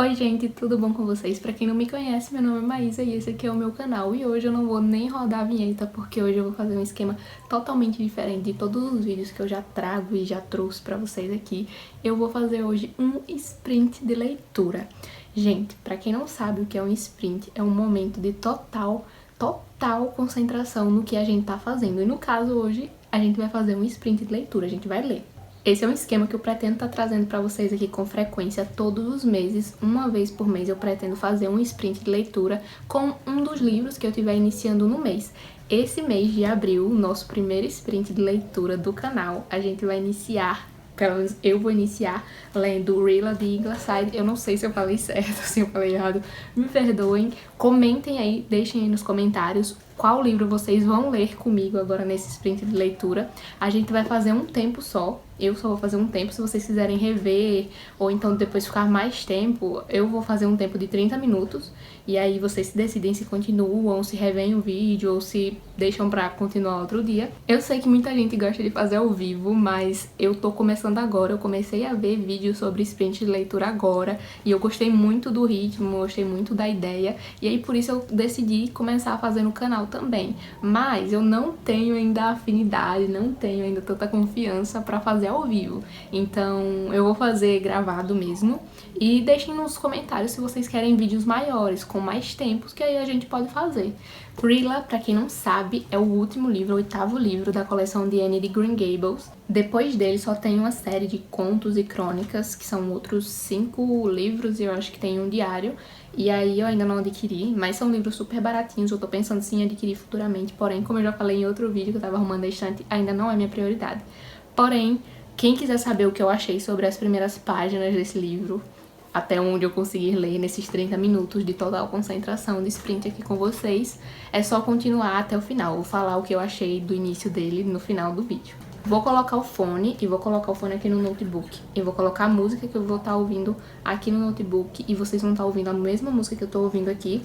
Oi gente, tudo bom com vocês? Pra quem não me conhece, meu nome é Maísa e esse aqui é o meu canal. E hoje eu não vou nem rodar a vinheta, porque hoje eu vou fazer um esquema totalmente diferente de todos os vídeos que eu já trago e já trouxe pra vocês aqui. Eu vou fazer hoje um sprint de leitura. Gente, pra quem não sabe o que é um sprint, é um momento de total concentração no que a gente tá fazendo. E no caso hoje, a gente vai fazer um sprint de leitura, a gente vai ler. Esse é um esquema que eu pretendo estar trazendo para vocês aqui com frequência todos os meses. Uma vez por mês eu pretendo fazer um sprint de leitura com um dos livros que eu estiver iniciando no mês. Esse mês de abril, nosso primeiro sprint de leitura do canal, a gente vai iniciar, pelo menos eu vou iniciar lendo Rilla de Ingleside. Eu não sei se eu falei certo, se eu falei errado, me perdoem. Comentem aí, deixem aí nos comentários qual livro vocês vão ler comigo agora nesse sprint de leitura. A gente vai fazer um tempo só. Eu só vou fazer um tempo, se vocês quiserem rever, ou então depois ficar mais tempo, eu vou fazer um tempo de 30 minutos, e aí vocês decidem se continuam, se revêem o vídeo, ou se deixam pra continuar outro dia. Eu sei que muita gente gosta de fazer ao vivo, mas eu tô começando agora, eu comecei a ver vídeos sobre sprint de leitura agora, e eu gostei muito do ritmo, gostei muito da ideia, e aí por isso eu decidi começar a fazer no canal também. Mas eu não tenho ainda afinidade, não tenho ainda tanta confiança pra fazer ao vivo. Então eu vou fazer gravado mesmo. E deixem nos comentários se vocês querem vídeos maiores, com mais tempos, que aí a gente pode fazer. Rilla, pra quem não sabe, é o último livro, o 8º livro da coleção de Anne de Green Gables. Depois dele só tem uma série de contos e crônicas, que são outros 5 livros, e eu acho que tem um diário. E aí eu ainda não adquiri, mas são livros super baratinhos, eu tô pensando sim em adquirir futuramente. Porém, como eu já falei em outro vídeo que eu tava arrumando a estante, ainda não é minha prioridade. Porém, quem quiser saber o que eu achei sobre as primeiras páginas desse livro, até onde eu conseguir ler nesses 30 minutos de total concentração de sprint aqui com vocês, é só continuar até o final. Vou falar o que eu achei do início dele no final do vídeo. Vou colocar o fone, e vou colocar o fone aqui no notebook. E vou colocar a música que eu vou estar ouvindo aqui no notebook, e vocês vão estar ouvindo a mesma música que eu tô ouvindo aqui.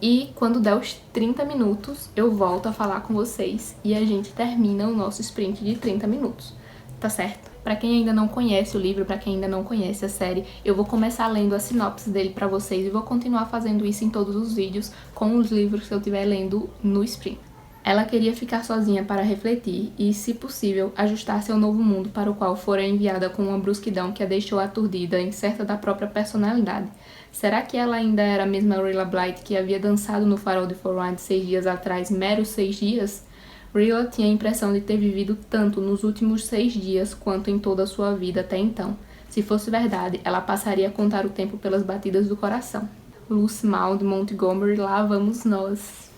E quando der os 30 minutos, eu volto a falar com vocês e a gente termina o nosso sprint de 30 minutos. Tá certo? Pra quem ainda não conhece o livro, pra quem ainda não conhece a série, eu vou começar lendo a sinopse dele pra vocês e vou continuar fazendo isso em todos os vídeos com os livros que eu estiver lendo no sprint. Ela queria ficar sozinha para refletir e, se possível, ajustar-se ao novo mundo para o qual fora enviada com uma brusquidão que a deixou aturdida, incerta da própria personalidade. Será que ela ainda era a mesma Rilla Blight que havia dançado no farol de Forewarn 6 dias atrás, meros 6 dias? Rilla tinha a impressão de ter vivido tanto nos últimos 6 dias quanto em toda a sua vida até então. Se fosse verdade, ela passaria a contar o tempo pelas batidas do coração. Lucy Maud Montgomery, lá vamos nós.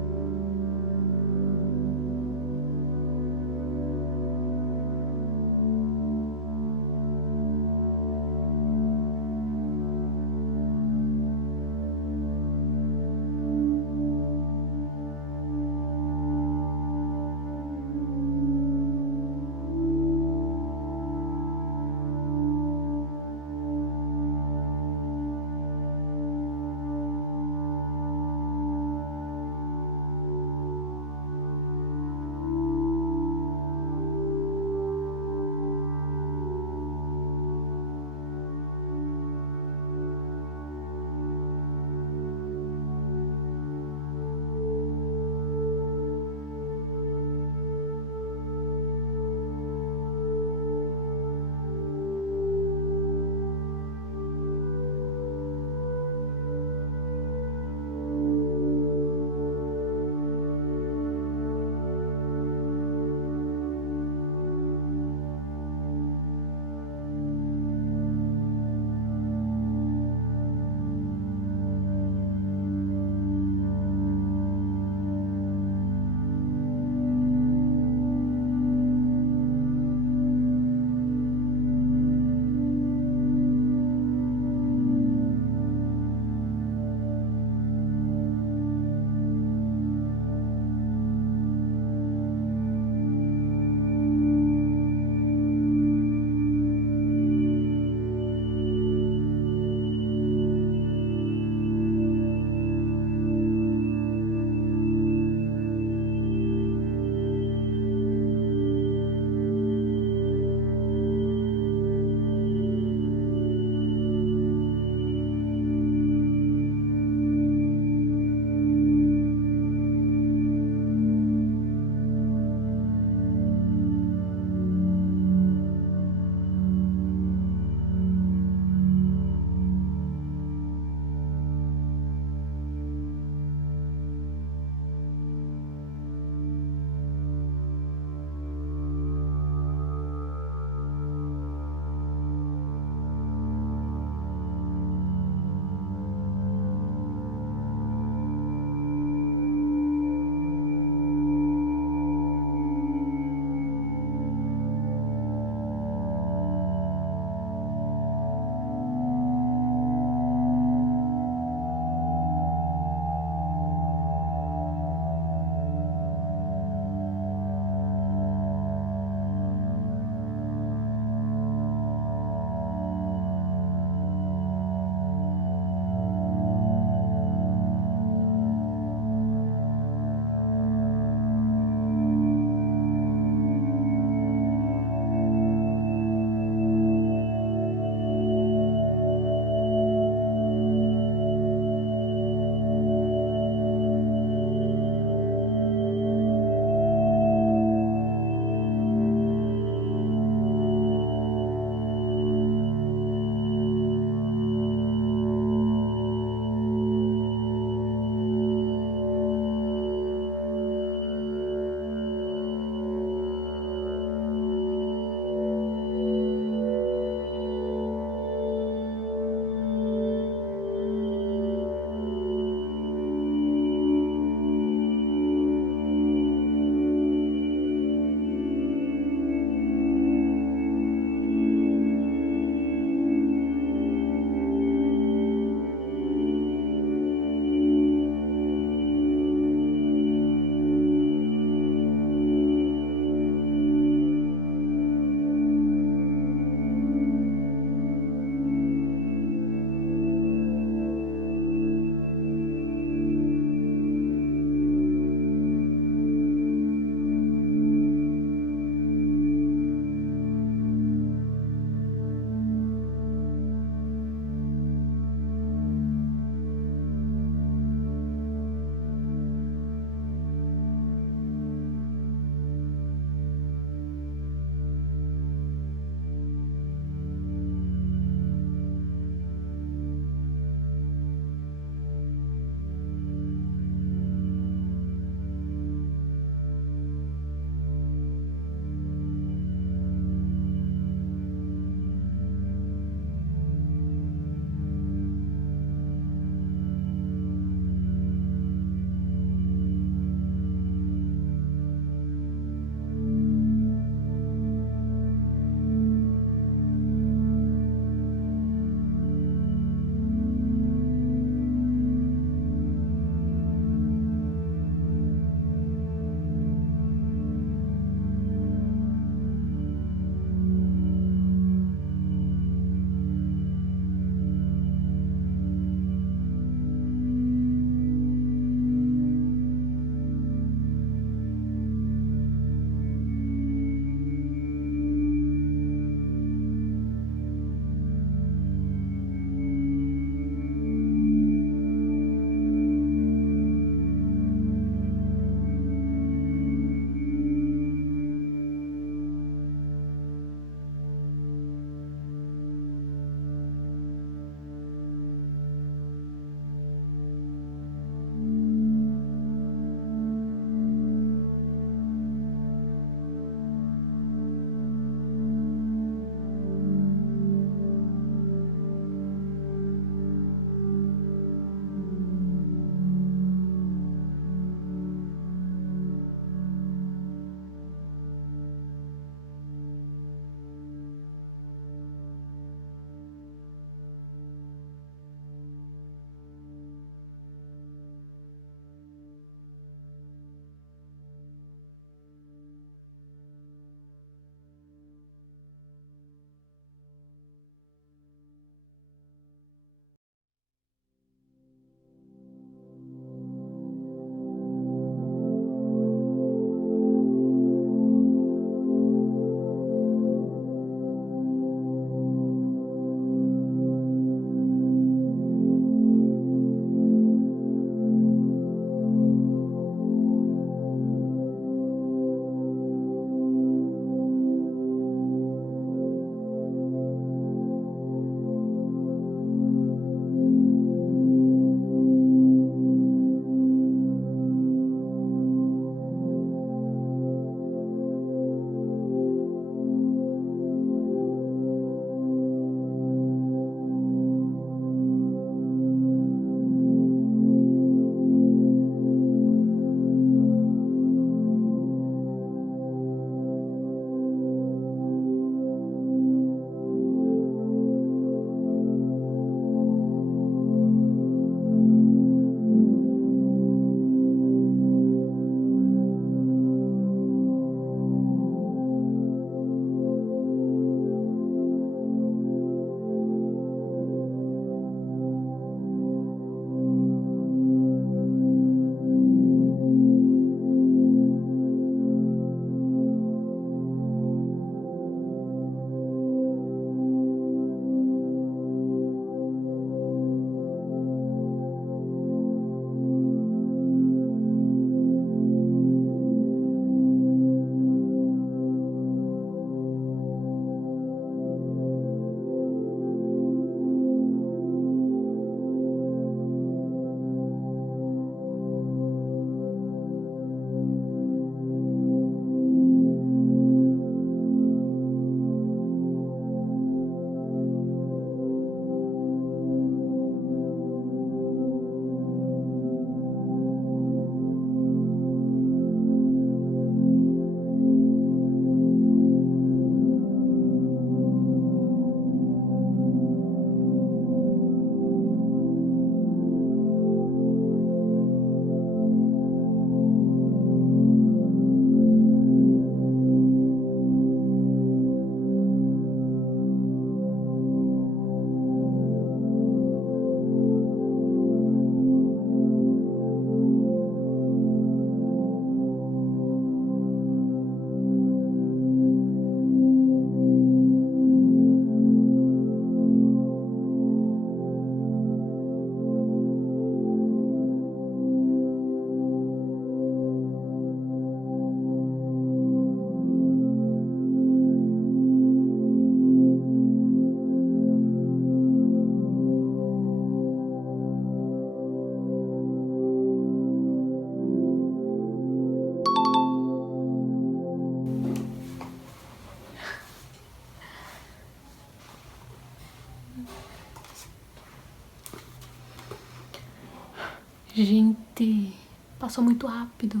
Gente, passou muito rápido.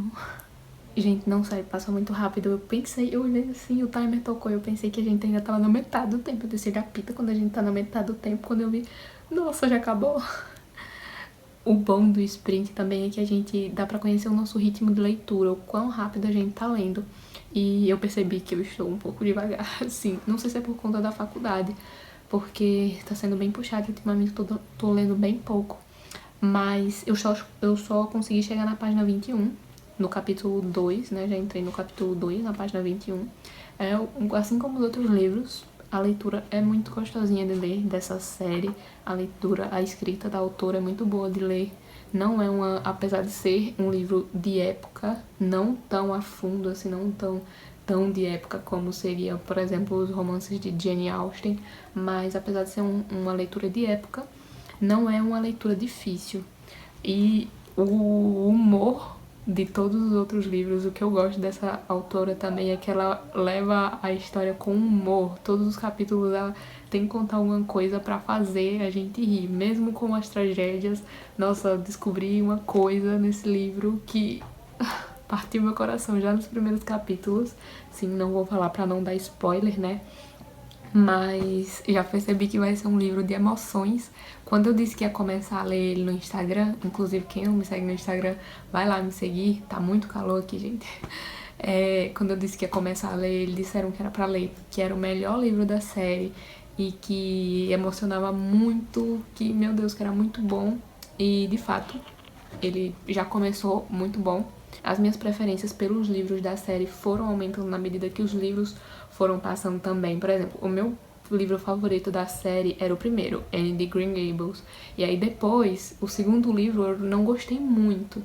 Gente, não, sério, passou muito rápido. Eu olhei assim, o timer tocou. Eu pensei que a gente ainda tava na metade do tempo. Eu desci da pita quando a gente tá na metade do tempo. Quando eu vi, nossa, já acabou. O bom do sprint também é que a gente dá pra conhecer o nosso ritmo de leitura, o quão rápido a gente tá lendo. E eu percebi que eu estou um pouco devagar, assim. Não sei se é por conta da faculdade, porque tá sendo bem puxado. Ultimamente tô lendo bem pouco. Mas eu só consegui chegar na página 21, no capítulo 2, né? Já entrei no capítulo 2, na página 21. Assim como os outros livros, a leitura é muito gostosinha de ler dessa série. A leitura, a escrita da autora é muito boa de ler. Não é apesar de ser um livro de época, não tão a fundo, assim, não tão de época como seria, por exemplo, os romances de Jane Austen, mas apesar de ser uma leitura de época, não é uma leitura difícil. E o humor de todos os outros livros, o que eu gosto dessa autora também é que ela leva a história com humor. Todos os capítulos ela tem que contar alguma coisa pra fazer a gente rir, mesmo com as tragédias. Nossa, eu descobri uma coisa nesse livro que partiu meu coração já nos primeiros capítulos. Sim, não vou falar pra não dar spoiler, né? Mas já percebi que vai ser um livro de emoções. Quando eu disse que ia começar a ler ele no Instagram, inclusive quem não me segue no Instagram, vai lá me seguir, tá muito calor aqui, gente. Quando eu disse que ia começar a ler, eles disseram que era pra ler, que era o melhor livro da série e que emocionava muito, que, meu Deus, que era muito bom. E, de fato, ele já começou muito bom. As minhas preferências pelos livros da série foram aumentando na medida que os livros foram passando também. Por exemplo, o meu livro favorito da série era o primeiro, Anne de Green Gables. E aí depois, o segundo livro eu não gostei muito.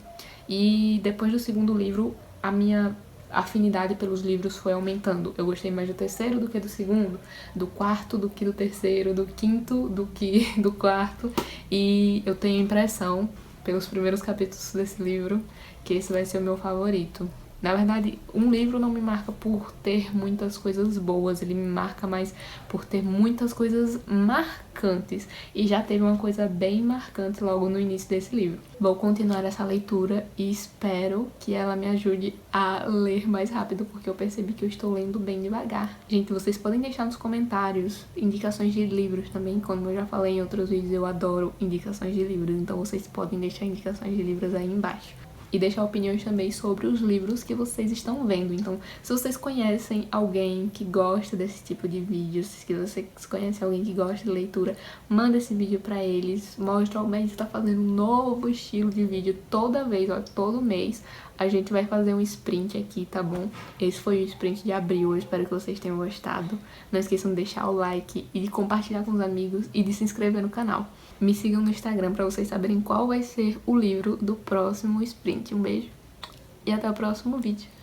E depois do segundo livro, a minha afinidade pelos livros foi aumentando. Eu gostei mais do terceiro do que do segundo, do quarto do que do terceiro, do quinto do que do quarto. E eu tenho a impressão, pelos primeiros capítulos desse livro, que esse vai ser o meu favorito. Na verdade, um livro não me marca por ter muitas coisas boas, ele me marca mais por ter muitas coisas marcantes. E já teve uma coisa bem marcante logo no início desse livro. Vou continuar essa leitura e espero que ela me ajude a ler mais rápido, porque eu percebi que eu estou lendo bem devagar. Gente, vocês podem deixar nos comentários indicações de livros também, como eu já falei em outros vídeos, eu adoro indicações de livros, então vocês podem deixar indicações de livros aí embaixo. E deixar opiniões também sobre os livros que vocês estão vendo. Então, se vocês conhecem alguém que gosta desse tipo de vídeos, se vocês conhecem alguém que gosta de leitura, manda esse vídeo pra eles. Mostra, o Mendes tá fazendo um novo estilo de vídeo toda vez, ó, todo mês. A gente vai fazer um sprint aqui, tá bom? Esse foi o sprint de abril, eu espero que vocês tenham gostado. Não esqueçam de deixar o like e de compartilhar com os amigos e de se inscrever no canal. Me sigam no Instagram pra vocês saberem qual vai ser o livro do próximo sprint. Um beijo e até o próximo vídeo.